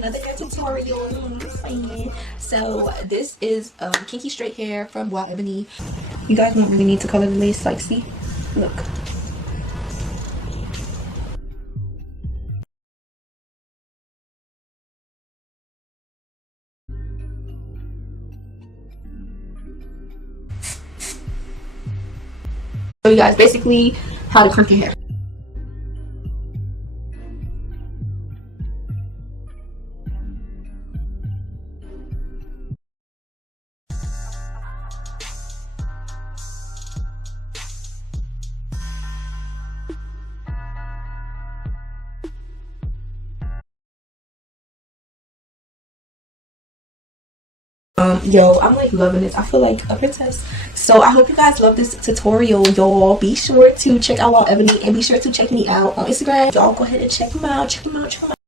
another hair tutorial. So this is kinky straight hair from WoWEbony. You guys don't really need to color the lace, like see, look. So you guys, basically how to crimp your hair. Yo, I'm like loving this. I feel like a princess. So I hope you guys love this tutorial, y'all. Be sure to check out WoWEbony and be sure to check me out on Instagram. Y'all go ahead and check them out.